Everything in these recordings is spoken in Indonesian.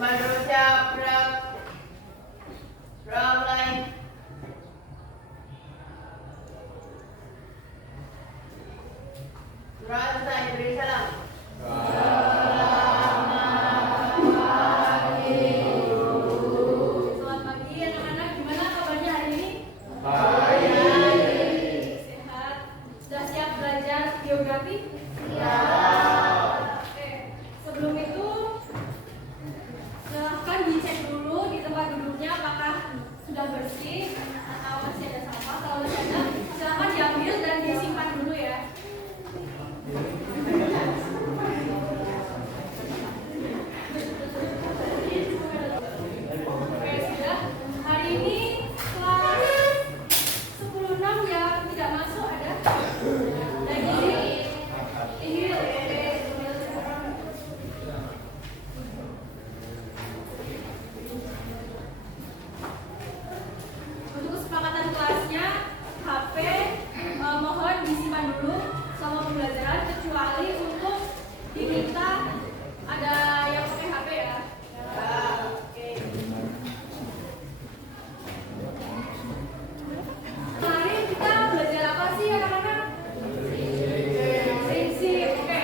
Manusia ramai Rasa beri salam. Selamat pagi anak-anak, gimana kabarnya hari ini? Baik. Sehat? Sudah siap belajar geografi? Siap. Oke, sebelum itu silahkan dicek dulu di tempat duduknya apakah sudah bersih atau masih ada sampah. Kalau masih ada, silahkan diambil dan disimpan dulu ya. Oke, sudah. Hari ini kelas 10-6 yang tidak masuk ada? Lagi? Ini oke. Untuk kesepakatan kelasnya, HP mohon disimpan dulu sama pembelajaran kecuali untuk diminta ada yang pakai HP ya. Oke. Kemarin kita belajar apa sih anak-anak? Prinsip. Oke.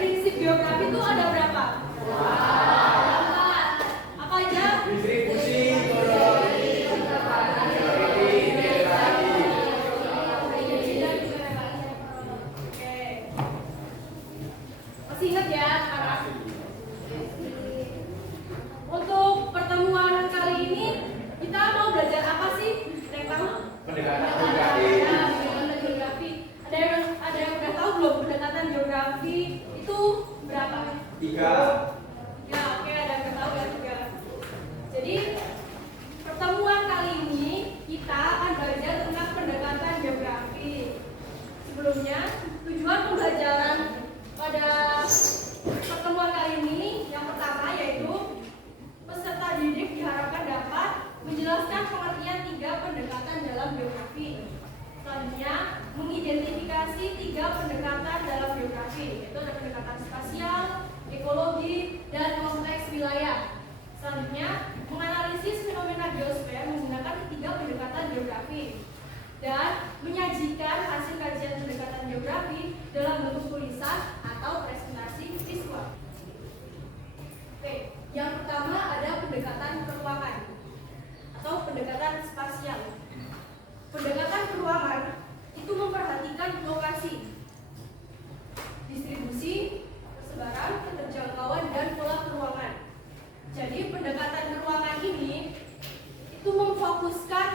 Prinsip geografi itu ada berapa? Empat. Apa aja? Oke. Masih ingat ya anak-anak? Untuk pertemuan kali ini kita mau belajar apa sih? Ada yang tahu? Pendekatan geografi. Ada yang udah tahu belum pendekatan geografi itu berapa? 3. Ya, oke, ada yang tahu ya juga. Jadi pertemuan kali ini kita akan belajar tentang pendekatan geografi. Sebelumnya, tujuan pembelajaran pada pertemuan kali ini yang pertama yaitu peserta didik diharapkan dapat menjelaskan pengertian 3 pendekatan dalam geografi. Selanjutnya, mengidentifikasi 3 pendekatan dalam geografi, yaitu ada pendekatan spasial, ekologi, dan konteks wilayah. Selanjutnya, menganalisis fenomena geosfer menggunakan 3 pendekatan geografi dan menyajikan hasil kajian pendekatan geografi dalam bentuk tulisan atau presentasi visual. Oke, yang pertama ada pendekatan peruangan atau pendekatan spasial. Pendekatan peruangan itu memperhatikan lokasi, distribusi, persebaran, keterjangkauan, dan pola peruangan. Jadi pendekatan peruangan ini itu memfokuskan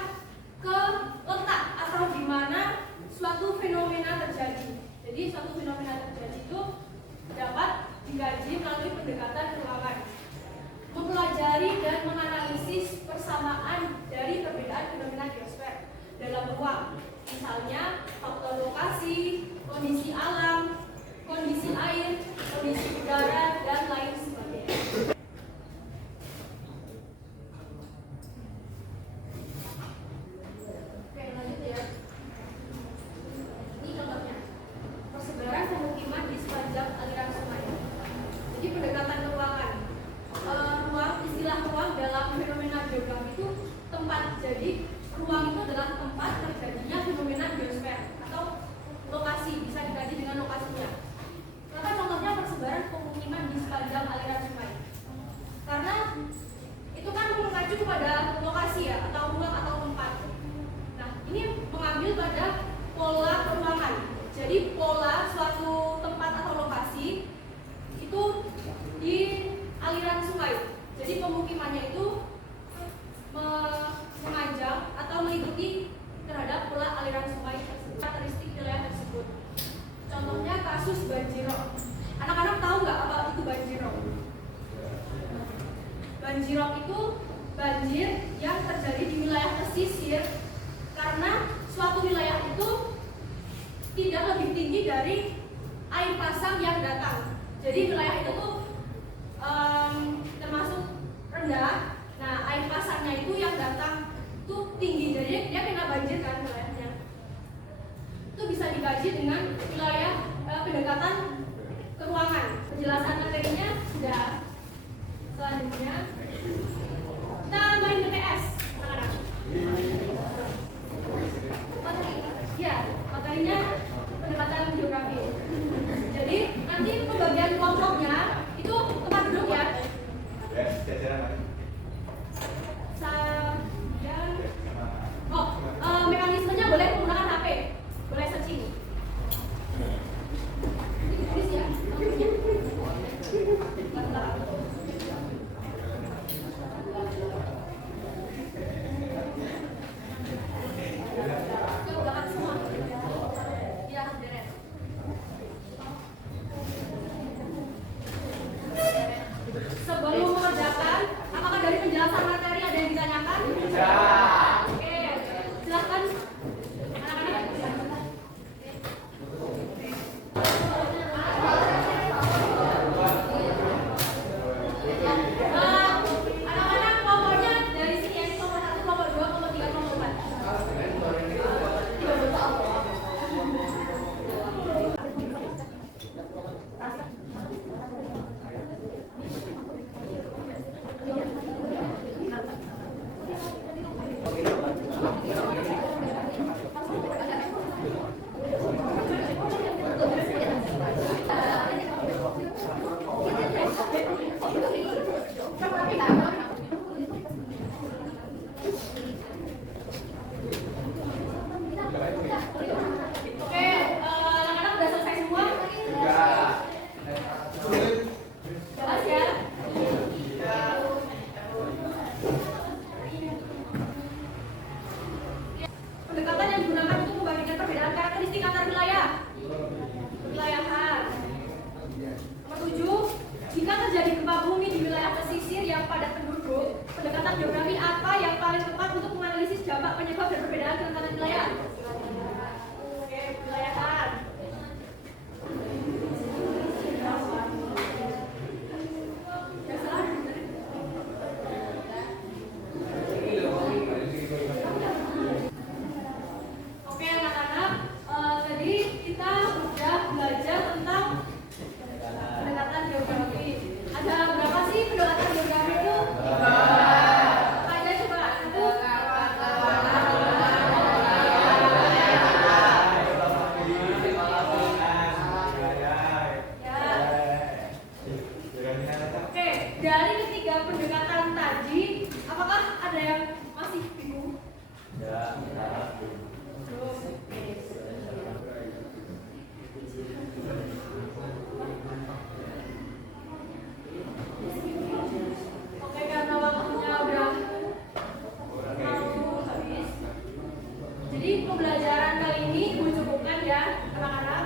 ke letak atau di mana suatu fenomena terjadi. Jadi suatu fenomena terjadi itu dapat dikaji melalui pendekatan peruangan. Mempelajari dan menganalisis persamaan dari perbedaan fenomena geosfer dalam ruang. Misalnya faktor lokasi, kondisi alam, kondisi air, kondisi udara, dan lain sebagainya. Oke, lanjut ya. Ini contohnya. Persebaran pemukiman di sepanjang aliran sungai. Jadi pendekatan ruangan. Istilah ruang dalam fenomena geografi itu tempat. Jadi ruang itu adalah tempat terjadinya fenomena geosfer atau lokasi, bisa dikaji dengan lokasinya. Maka contohnya persebaran pemukiman di sepanjang aliran sungai. Karena itu kan mengacu kepada lokasi ya, atau ruang atau tempat. Nah, ini mengambil pada pola peruangan. Jadi pola suatu tempat atau lokasi itu di aliran sungai. Jadi pemukimannya itu memanjang atau mengikuti terhadap pola aliran sungai tersebut, karakteristik wilayah tersebut. Contohnya kasus banjirop. Anak-anak tahu nggak apa itu banjirop? Banjirop itu banjir yang terjadi di wilayah pesisir karena suatu wilayah itu tidak lebih tinggi dari air pasang yang datang. Jadi wilayah itu tuh termasuk rendah. Nah, air pasangnya itu yang datang tuh tinggi, jadi dia kena banjir kan wilayahnya. Itu bisa dikaji dengan wilayah pendekatan keruangan. Penjelasan materinya sudah Selanjutnya kita main BTS, anak-anak. Ya, materinya pendekatan geografi. Jadi nanti pembagian kelompoknya itu tempat duduk ya. Mekanismenya boleh menggunakan HP, boleh searching. Tulis ya. Bentar. Sebelum mengerjakan, apakah dari penjelasan materi ada yang ditanyakan? Ya. Oke, silakan anak-anak. Anak-anak kelompoknya dari sini ya, kelompok 1, kelompok 2, kelompok 3, kelompok 4. Oke, anak-anak udah selesai semua? Jelas ya? Pendekatan yang digunakan untuk membagikan perbedaan karakteristik antar wilayah. Kewilayahan. Nomor 7, jika terjadi gempa bumi di wilayah pesisir yang padat penduduk, pendekatan geografi apa yang paling tepat untuk menganalisis dampak penyebab dan perbedaan kerentanan wilayah? Oke, kewilayahan. Oke anak-anak, tadi kita sudah belajar tentang pendekatan geografi. Ada berapa sih pendekatan geografi itu? Apa aja coba? Satu. Oke, dari ketiga pendekatan tadi, apakah ada yang masih bingung? Oke, karena waktunya udah mau habis, jadi pembelajaran kali ini Ibu cukupkan ya anak-anak.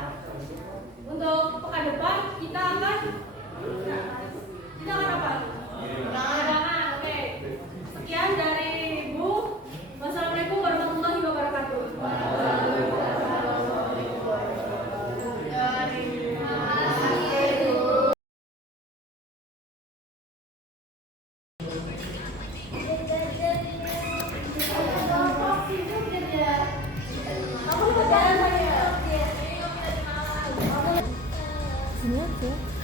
Untuk pekan depan kita akan apa? Undangan. Oke. Sekian dari Ibu. Wassalamualaikum warahmatullahi wabarakatuh. Semua tuh.